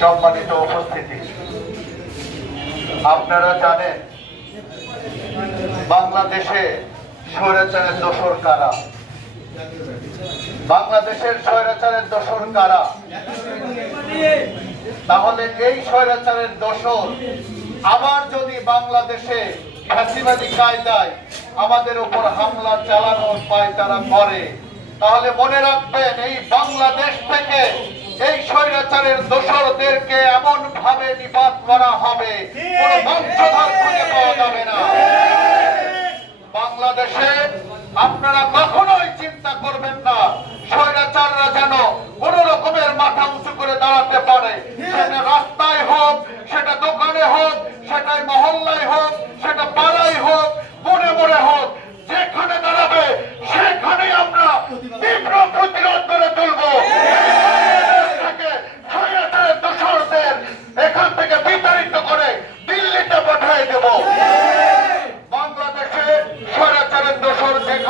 সম্মানিত উপস্থিতি। আপনারা জানেন, বাংলাদেশে স্বৈরাচারের দোসর কারা? বাংলাদেশের স্বৈরাচারের দোসর কারা? তাহলে এই স্বৈরাচারের দোসর আবার যদি বাংলাদেশে ফাঁসিবাদী কায়দায় আমাদের উপর হামলা চালানোর পায় তারা করে। তাহলে মনে রাখবেন, এই বাংলাদেশ থেকে এই স্বৈরাচারের দোসরদেরকে এমন ভাবে নিপাত করা হবে বাংলাদেশে আপনারা কখনোই চিন্তা করবেন না, স্বৈরাচাররা যেন কোন রকমের মাথা উঁচু করে দাঁড়াতে পারে। সেটা রাস্তায় হোক, সেটা দোকানে হোক, সেটাই মহল্লায় হোক সেটা পাড়ায় হোক মনে মনে হোক যেখানে দাঁড়াবে সেখানেই আমরা তীব্র প্রতিরোধ করে তুলব থেকে স্বৈরাচারের দোষরদের এখান থেকে বিতাড়িত করে দিল্লিতে পাঠিয়ে দেব বাংলাদেশে স্বৈরাচারের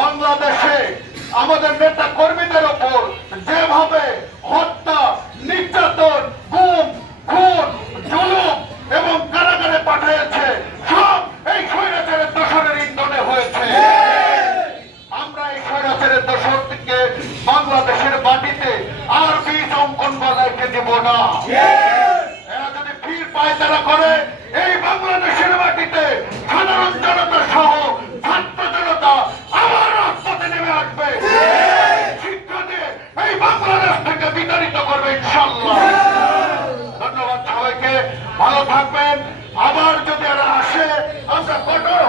বাংলাদেশে আমাদের নেতা কর্মীদের ওপর যেভাবে হত্যা, নির্যাতন, গুম, খুন, জুলুম এবং কারাগারে পাঠিয়েছে, সব এই স্বৈরাচারের দোষরের ইন্ধনে হয়েছে। আমরা এই স্বৈরাচারের দোষরকে বাংলাদেশের মাটিতে আর বীজ অঙ্কন বলাইতে দেব না। এরা যদি ফির পায়তারা করে বাংলাদেশ করবে ধন্যবাদ সবাইকে। ভালো থাকবেন। আবার যদি এরা আসে আমরা কঠোর